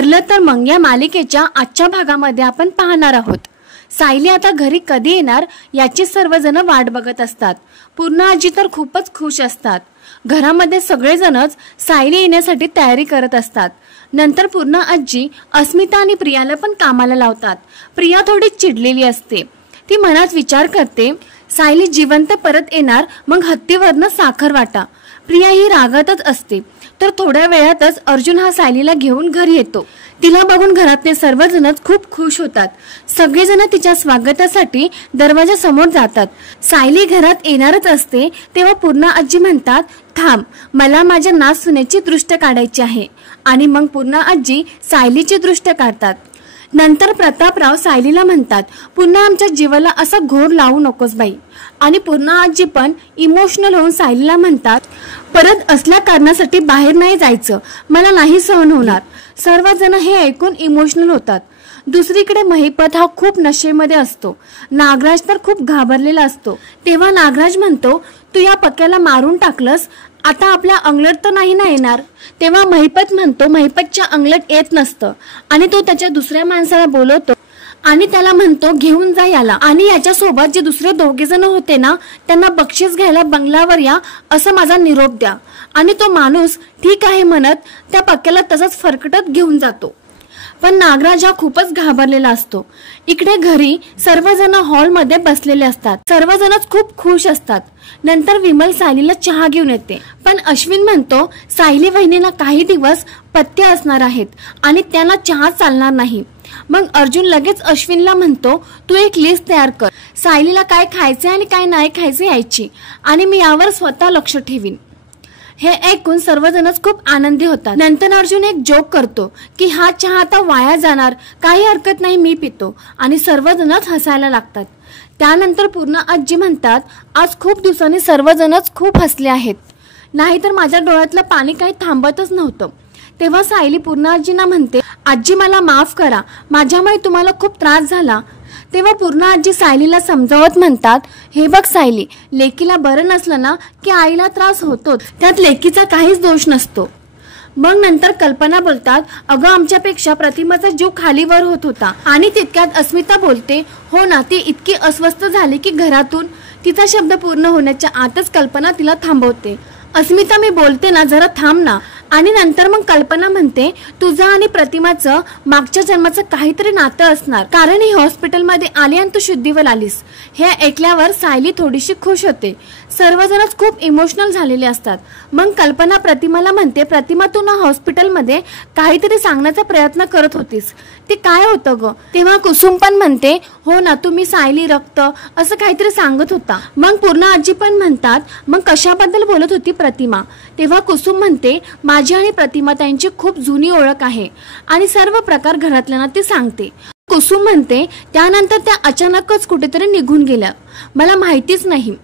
ठरलं तर मग या मालिकेच्या आजच्या भागामध्ये आपण पाहणार आहोत सायली आता घरी कधी येणार याची सर्वजण वाट बघत असतात। पूर्ण आजी तर खूपच खुश असतात। घरामध्ये सगळेजणच सायली येण्यासाठी तयारी करत असतात। नंतर पूर्ण आजी अस्मिता आणि प्रियाला पण कामाला लावतात। प्रिया थोडी चिडलेली असते। ती मनात विचार करते सायली जिवंत परत येणार मग हत्तीवरनं साखर वाटा। प्रिया ही रागातच असते। तर थोड्या वेळातच अर्जुन हा सायलीला घेऊन घरी येतो। तिला बघून घरातले सर्वजणच खूप खुश होतात। सगळेजण तिच्या स्वागतासाठी दरवाजा समोर जातात। सायली घरात येणारच असते तेव्हा पूर्ण आजी म्हणतात थांब, मला माझ्या नास सुनेची दृष्ट काढायची आहे। आणि मग पूर्ण आजी सायलीची दृष्ट काढतात। नंतर प्रतापराव सायलीला म्हणतात पुन्हा आमच्या जीवाला असा घोर लावू नकोस बाई। आणि पूर्ण आजी पण इमोशनल होऊन सायलीला म्हणतात परत असल्या कारणासाठी बाहेर नाही जायचं, मला नाही सहन होणार। सर्वजण हे ऐकून इमोशनल होतात। दुसरीकडे महिपत हा खूप नशेमध्ये असतो। नागराज तर खूप घाबरलेला असतो। तेव्हा नागराज म्हणतो तू या पक्याला मारून टाकलंस, आता आपल्या अंगलट तर नाही ना येणार। तेव्हा महिपत म्हणतो महिपतच्या अंगलट येत नसतं आणि तो त्याच्या दुसऱ्या माणसाला बोलवतो आणि त्याला म्हणतो घेऊन जा याला आणि याच्या सोबत जे दुसरे दोघे जण होते ना त्यांना बक्षीस घ्यायला बंगल्यावर या असं माझा निरोप द्या। आणि तो माणूस ठीक आहे म्हणत त्या पक्याला तसंच फरकटत घेऊन जातो। पण नागराज हा खूपच घाबरलेला असतो। इकडे घरी सर्वजण हॉलमध्ये बसलेले असतात। सर्वजणच खूप खुश असतात। नंतर विमल सायलीला चहा घेऊन येते। पण अश्विन म्हणतो सायली वहिनीला काही दिवस पथ्य असणार आहेत आणि त्यांना चहा चालणार नाही। मग अर्जुन लगेच अश्विनला म्हणतो तू एक लिस्ट तयार कर, सायलीला काय खायचे आणि काय नाही खायचे यायची आणि मी यावर स्वतः लक्ष ठेवीन। हे ऐकून सर्वजणच खूप आनंदी होतात। नंतर अर्जुन एक जोक करतो की हा चहा आता वाया जाणार, काही हरकत नाही मी पितो आणि सर्वजणच हसायला लागतात। त्यानंतर पूर्ण आजी म्हणतात आज खूप दिवसांनी सर्वजणच खूप हसले आहेत, नाहीतर माझ्या डोळ्यातलं पाणी काही थांबतच नव्हतं। तेव्हा सायली पूर्ण आजींना म्हणते आजी मला माफ करा, माझ्यामुळे तुम्हाला खूप त्रास झाला। तेव्हा पूर्ण आजी सायलीला समजावत म्हणतात हे बघ सायली, लेकीला बरं नसलं ना की आईला त्रास होतोच, त्यात लेकीचा काहीच दोष नसतो। मग नंतर कल्पना बोलतात अगं आमच्यापेक्षा प्रतिमाचा जीव खालीवर होत होता। आणि तितक्यात अस्मिता बोलते हो ना, ती इतकी अस्वस्थ झाली की घरातून तिचा शब्द पूर्ण होण्याच्या आतच कल्पना तिला थांबवते। अस्मिता मी बोलते ना, जरा थांब ना। आणि नंतर मग कल्पना म्हणते तुझं आणि प्रतिमाचं मागच्या जन्माचं काहीतरी नातं असणार, कारण ही हॉस्पिटलमध्ये आली आणि तू शुद्धीवर आलीस। हे ऐकल्यावर सायली थोडीशी खुश होते। सर्वजणच खूप इमोशनल झालेले असतात। मग कल्पना प्रतिमाला म्हणते प्रतिमा तू ना हॉस्पिटलमध्ये काहीतरी सांगण्याचा प्रयत्न करत होतीस, ते काय होतं ग? तेव्हा कुसुम पण म्हणते हो ना, तुम्ही सायली रक्त असं काहीतरी सांगत होता। मग पूर्ण आजी पण म्हणतात मग कशाबद्दल बोलत होती प्रतिमा? तेव्हा कुसुम म्हणते माझी आणि प्रतिमा त्यांची खूप जुनी ओळख आहे आणि सर्व प्रकार घरातल्यांना ती सांगते। कुसुम म्हणते त्यानंतर त्या अचानकच कुठेतरी निघून गेल्या, मला माहितीच नाही।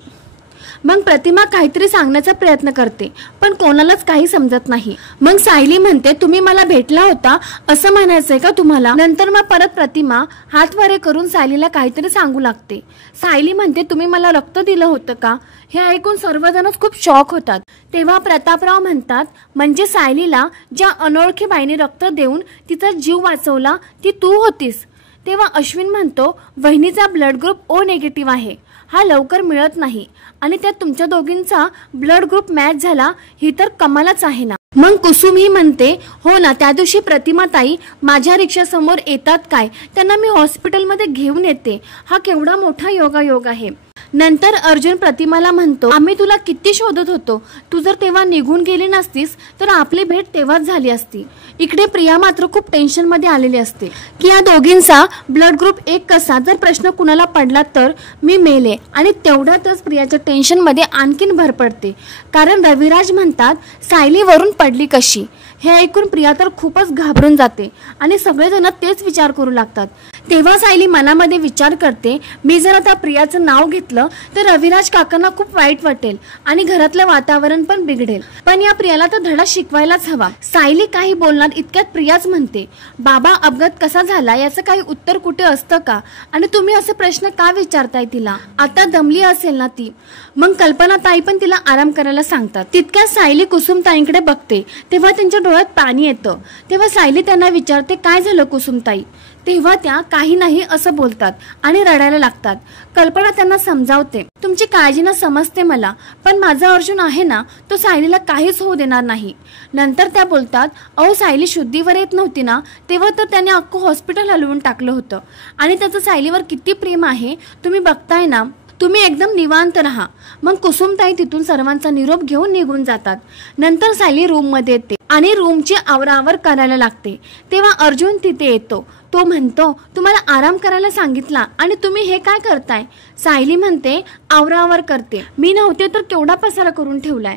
मग प्रतिमा काहीतरी सांगण्याचा प्रयत्न करते पण कोणालाच काही समजत नाही। मग सायली म्हणते तुम्ही मला भेटला होता असं म्हणायचंय का तुम्हाला? नंतर मग परत प्रतिमा हात वरे करून सायलीला काहीतरी सांगू लागते। सायली म्हणते तुम्ही मला रक्त दिलं होतं का? हे ऐकून सर्वजणच खूप शॉक होतात। तेव्हा प्रतापराव म्हणतात म्हणजे सायलीला ज्या अनोळखी बाईने रक्त देऊन तिचा जीव वाचवला ती तू होतीस? तेव्हा अश्विन म्हणतो वहिनीचा ब्लड ग्रुप ओ निगेटिव्ह आहे, हा लवकर मिळत नाही आणि त्यात तुमच्या दोघींचा ब्लड ग्रुप मॅच झाला, ही तर कमालच आहे ना। मग कुसुम ही म्हणते हो ना, त्या दिवशी प्रतिमाताई माझ्या रिक्षासमोर येतात काय, त्यांना मी हॉस्पिटलमध्ये घेऊन येते, हा केवढा मोठा योगायोग आहे। नंतर अर्जुन प्रतिमाला म्हणतो आम्ही तुला किती शोधत होतो, तू जर तेव्हा निघून गेली नसतीस तर आपली भेट तेव्हाच झाली असती। इकडे प्रिया मात्र खूप टेन्शन मध्ये आलेली असते की या दोघींचा ब्लड ग्रुप एक कसा, जर प्रश्न कुणाला पडला तर मी मेले। आणि तेवढ्यातच प्रियाच्या टेन्शन मध्ये आणखीन भर पडते, कारण रविराज म्हणतात सायली वरून पडली कशी? हे ऐकून प्रिया तर खूपच घाबरून जाते आणि सगळेजण तेच विचार करू लागतात। तेव्हा सायली मनामध्ये विचार करते, मी जर आता प्रियाचं नाव घेतलं तर रविराज काकांना खूप वाईट वाटेल आणि घरातलं वातावरण पण बिघडेल. पण या प्रियाला तर धडा शिकवायलाच हवा. सायली काही बोलणार इतक्यात प्रियाच म्हणते, बाबा अपघात कसा झाला याचं काही उत्तर कुठे असतं का? आणि तुम्ही असे प्रश्न का विचारताय तिला? आता दमली असेल ना ती. मग कल्पना ताई पण तिला आराम करायला सांगतात. तितक्यात सायली कुसुम ताईंकडे बघते, तेव्हा त्यांच्या डोळ्यात पाणी येतं. तेव्हा सायली त्यांना विचारते, काय झालं कुसुम ताई? तेव्हा त्या काही नाही असं बोलतात आणि रडायला लागतात. कल्पना त्यांना समजावते, तुमची काळजी ना समजते मला, पण माझा अर्जुन आहे ना, तो सायलीला काहीच होऊ देणार नाही. नंतर त्या बोलतात, अहो सायली शुद्धीवर येत नव्हती ना, तेव्हा तर त्याने अख्खं हॉस्पिटल हलवून टाकलं होतं आणि त्याचं सायलीवर किती प्रेम आहे तुम्ही बघताय ना. तुम्ही एकदम निवांत राहा. मग कुसुमताई तिथून सर्वांचा निरोप घेऊन निघून जातात. नंतर सायली रूम मध्ये येते आणि रूमची आवरावर करायला लागते. तेव्हा अर्जुन तिथे येतो. तो म्हणतो, तुम्हाला आराम करायला सांगितला आणि तुम्ही हे काय करताय? सायली म्हणते, आवरावर करते. मी नव्हते तर केवढा पसारा करून ठेवलाय.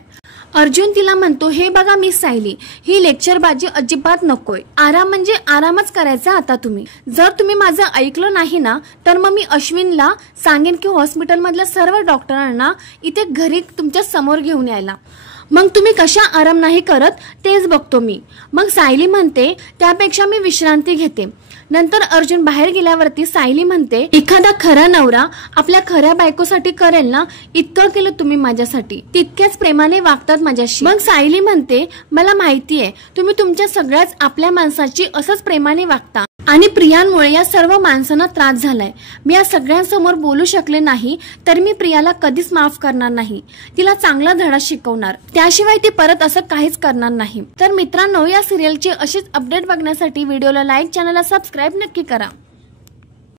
अर्जुन तिला म्हणतो, हे बघा मिस सायली, ही लेक्चरबाजी अजिबात नकोय. आराम म्हणजे आरामच करायचा आता तुम्ही. जर तुम्ही माझं ऐकलं नाही ना, तर मग मी अश्विनला सांगेन की हॉस्पिटल मधल्या सर्व डॉक्टरांना इथे घरी तुमच्या समोर घेऊन यायला. मग तुम्ही कशा आराम नाही करत तेच बघतो मी. मग सायली म्हणते, त्यापेक्षा मी विश्रांती घेते. नंतर अर्जुन बाहेर गेल्यावरती सायली म्हणते, एखादा खरा नवरा आपल्या खऱ्या बायकोसाठी करेल ना, इतकं केलं तुम्ही माझ्यासाठी, तितक्याच प्रेमाने वागतात माझ्याशी. मग सायली म्हणते, मला माहितीये तुम्ही तुमच्या सगळ्याच आपल्या माणसाची असंच प्रेमाने वागता आणि प्रियांमुळे या सर्व माणसांना त्रास झालाय. मी या सगळ्यांसमोर बोलू शकले नाही तर मी प्रियाला कधीच माफ करणार नाही. तिला चांगला धडा शिकवणार, त्याशिवाय ती परत असं काहीच करणार नाही. तर मित्रांनो, या सिरियलची अशीच अपडेट बघण्यासाठी व्हिडिओला लाईक, चॅनलला सबस्क्राईब नक्की करा.